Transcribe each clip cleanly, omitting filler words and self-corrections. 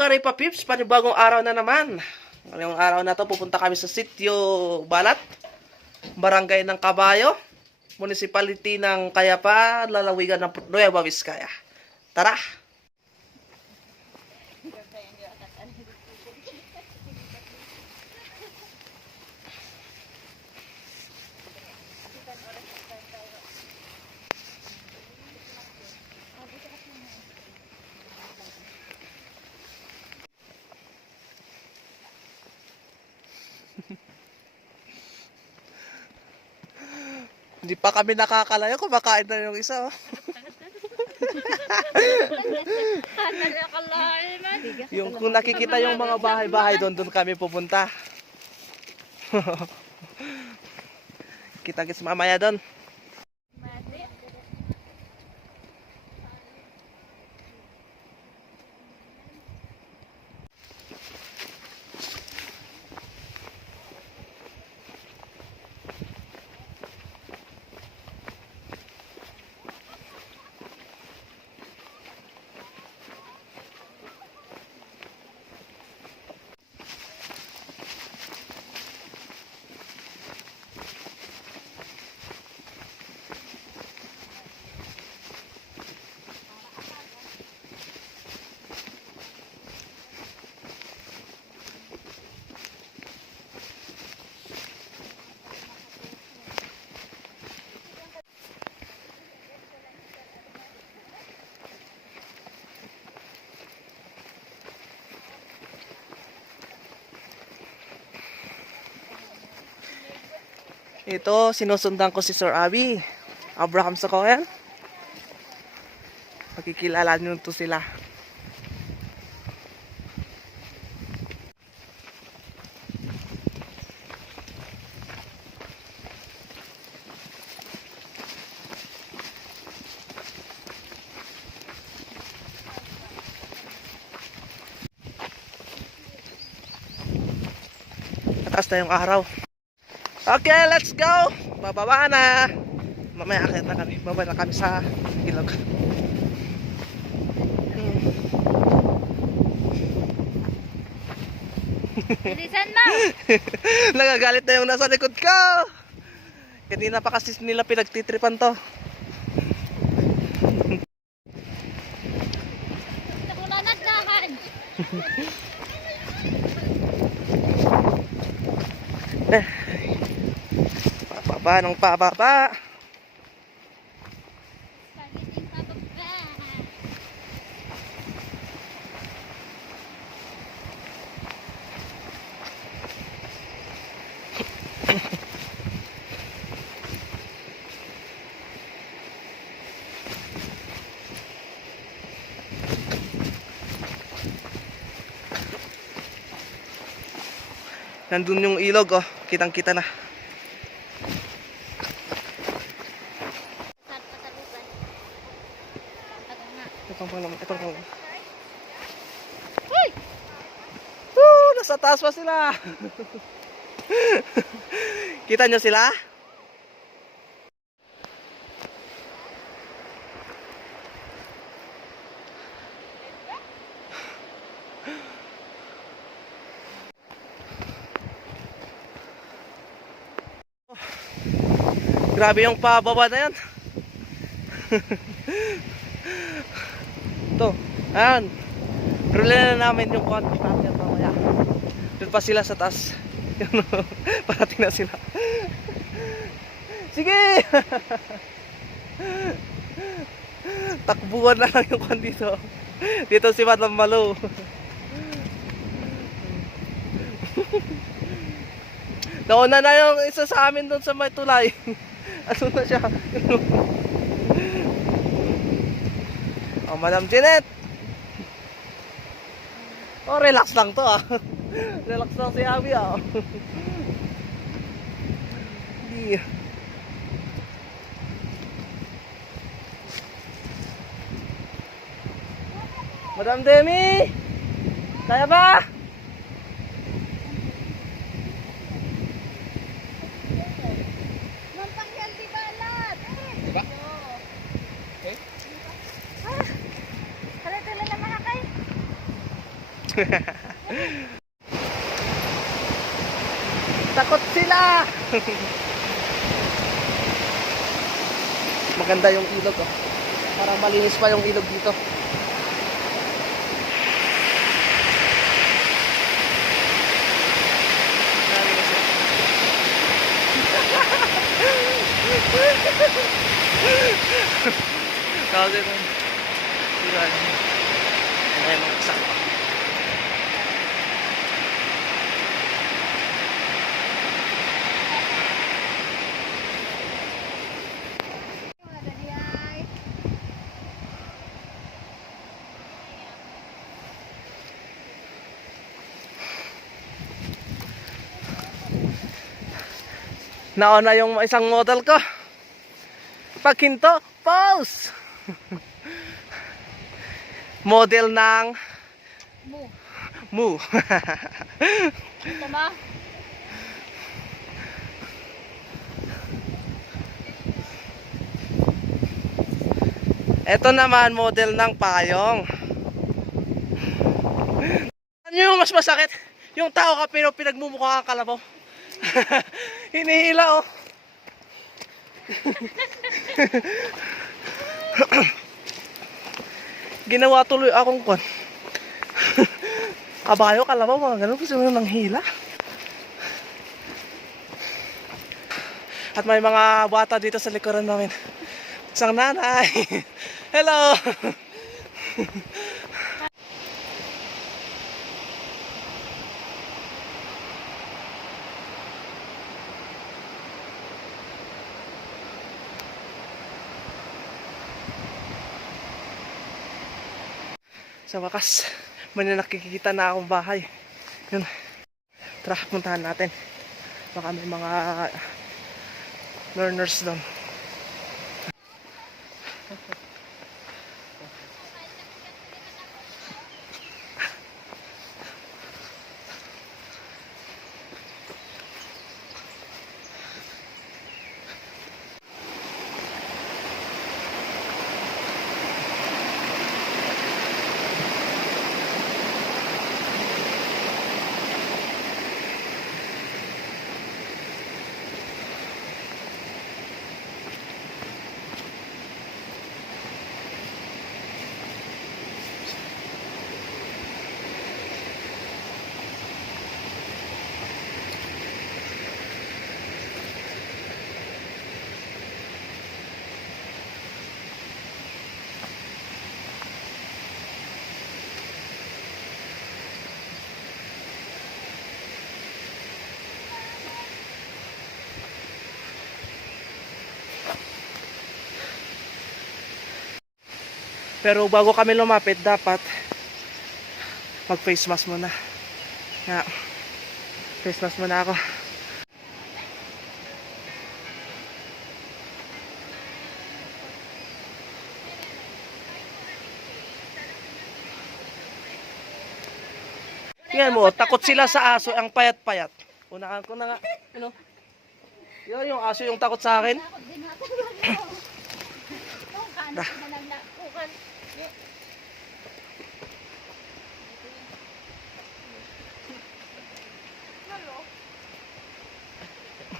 Karipa Pips, panibagong araw na naman. Ngayong araw na to pupunta kami sa Sitio Balat, Barangay ng Kabayo, Municipality ng Kayapa, lalawigan ng Nueva Vizcaya. Tara! Hindi pa kami nakakalayo, kumakain na yung isa. Oh. Yung kung nakikita yung mga bahay-bahay doon kami pupunta. Kita-kits mamaya doon. Ito, sinusundan ko si Sir Abby. Abraham Sakoyan. Makikilala nyo to sila. Taas na yung araw. Okay, let's go! Bababa na! Mamaya akit na kami. Bababa na kami sa ilog. Bilisan mo! Nagagalit na yung nasa likod ko! Kanina pa kasi nila pinagtitripan to. Nakunan at dahan! Pababa ng pababa. Pagiting pababa! Nandun yung ilog, oh. Kitang-kita na. Patalugan. Tagal nga. Ito pang. Uy! Nasa taas pa sila. Kita nyo sila? Grabe yung pababa na yan. Ito, ayan. Rulin na namin yung contact natin mamaya. Doon pa sila sa taas. Parating na sila. Sige! Takbuhan na lang yung kwan dito. Dito si Madam Malo. Nauna na yung isa sa amin doon sa may tulay. Ano na siya? Oh, Madam Janet. Oh, relax lang to ah. Relax lang si Abby ah. Yeah. Madam Demi, kaya ba? Mampangyan di balat! Diba? Harap na lang mga kay. Takot sila! Maganda yung ilog, oh. Parang malinis pa yung ilog dito. Tawag ito. Diba? Ay, mga kasama. Nauna yung isang model ko. Paghinto, pause! Model ng Mo. Mu. Ito ba? Ito naman model ng payong. Ano yung mas masakit? Yung tao ka pero pinagmumukha kang kalabaw. Hinihila, oh. Ginawa tuloy akong kon. Kabayo, kalabaw, mga ganun. Kasi nang hila. At may mga bata dito sa likuran namin. Isang nanay. Hello! Sa wakas, may nakikita na akong bahay. Yun. Tara, puntahan natin. Baka may mga learners doon. Pero bago kami lumapit, dapat mag face mask muna. Kaya, face mask muna ako. Tingnan mo, takot sila sa aso, ang payat-payat. Unahan ko na nga. Ano? Yun, yung aso yung takot sa akin. Takot din ako. Kanan na lang na. Kukan.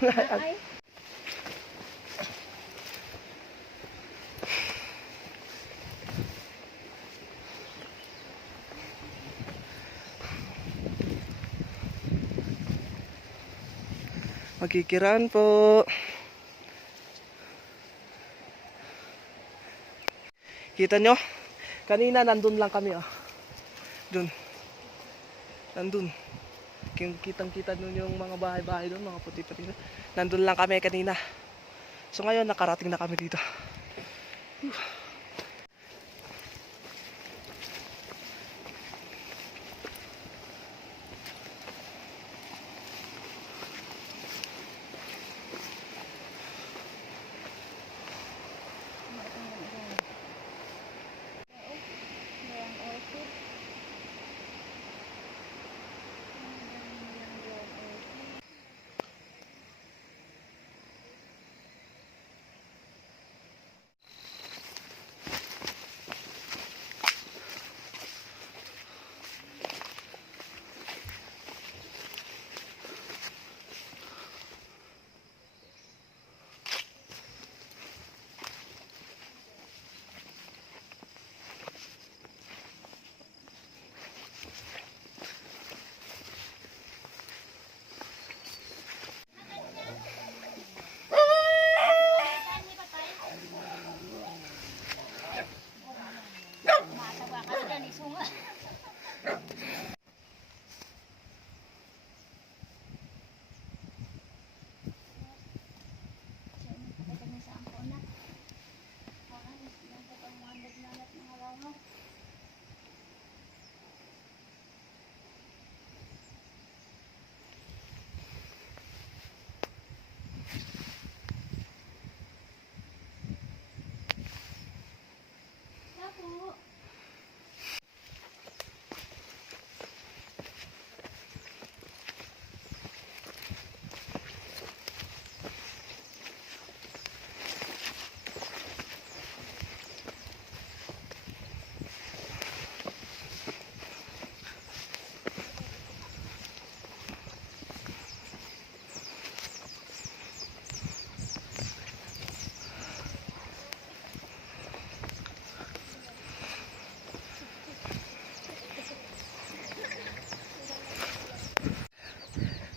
Ay. Magkikiran po. Kita nyo? Kanina nandun lang kami, oh. Dun. Nandun. Kitang-kita nun yung mga bahay-bahay dun, mga puti-puti. Nandun lang kami kanina. So ngayon, nakarating na kami dito.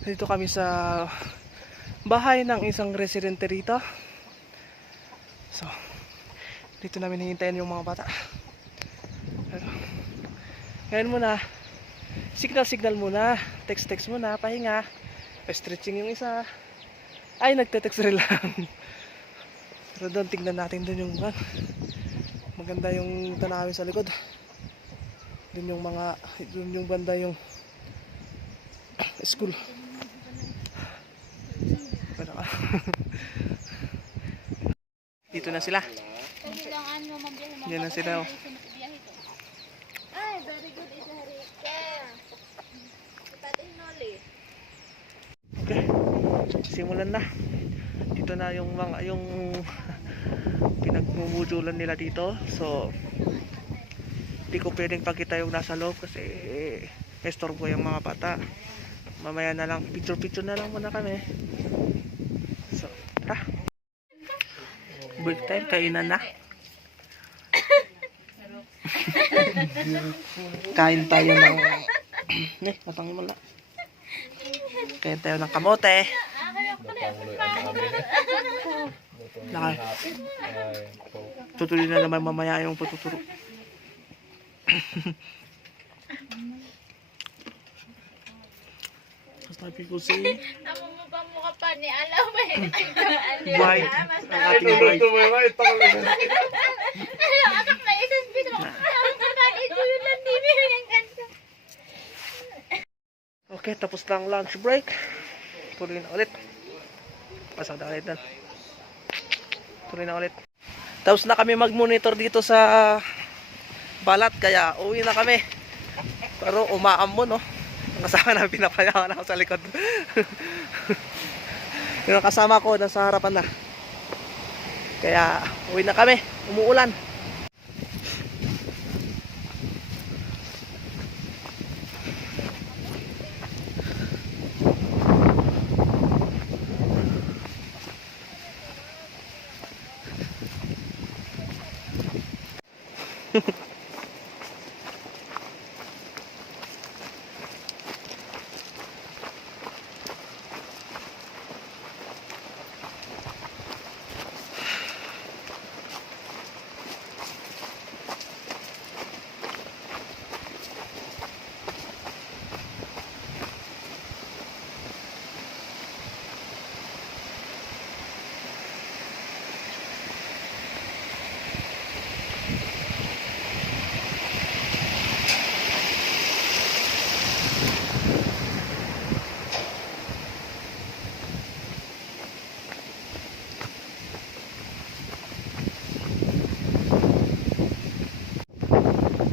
Dito kami sa bahay ng isang residente rito. So, dito namin hihintayin yung mga bata. Pero, ngayon muna, signal muna, text muna, pahinga, pa-stretching yung isa. Ay, nagte-text rin lang. Pero doon, tignan natin doon yung maganda yung tanawin sa likod. Doon yung doon yung banda yung school. Dito na sila. Kailangan mo mabiyahe mo. Diyan na sila. Oh. Ay, very good, Erika. Pati Noli. Okay. Simulan na. Dito na yung pinagmumudulan nila dito. So, hindi ko pwedeng pakita yung nasa loob kasi estorbo yung mga bata. Mamaya na lang, picture na lang muna kami. So, tara. Break time, kainan na. Kain tayo ng matangin mo na. Kain tayo ng kamote. Lakay. Tutuloy na naman mamaya yung patuturo. Sabi ko si Namumukha mo ka pa ni Alaw ba? White. Ang ating white. Anak na isang piso. Ang kakain ito yun lang di mo yung ganda. Okay, tapos na ang lunch break. Tuloy na ulit. Pasada ulit na. Tuloy na ulit. Tapos na kami mag-monitor dito sa balat, kaya uwi na kami. Pero umaambon, no? Ang kasama na pinapayawan ako sa likod. Yung kasama ko nasa harapan na. Kaya uwi na kami. Umuulan.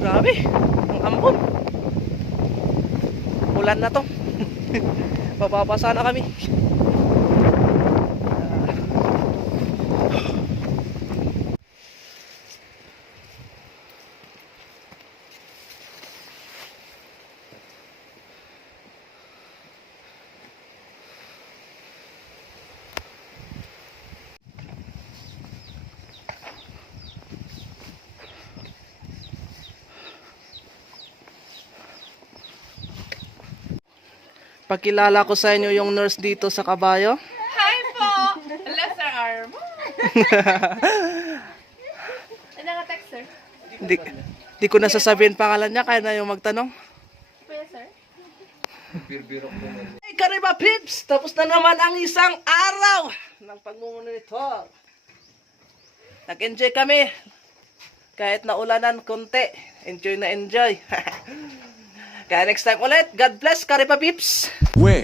Grabe, ang ambon. Ulan na to. Mababasa na kami. Pakilala ko sa inyo yung nurse dito sa Kabayo. Hi po! Lesser arm. Ano ka text, sir? Di ko na sasabihin pangalan niya, kaya na yung magtanong. Kuya, sir? Hey, Kariba Pips! Tapos na naman ang isang araw ng pagmumonitor. Nag-enjoy kami. Kahit naulanan konti. Enjoy na enjoy. Kaya next time ulit, God bless, Kariba Pips! Wait.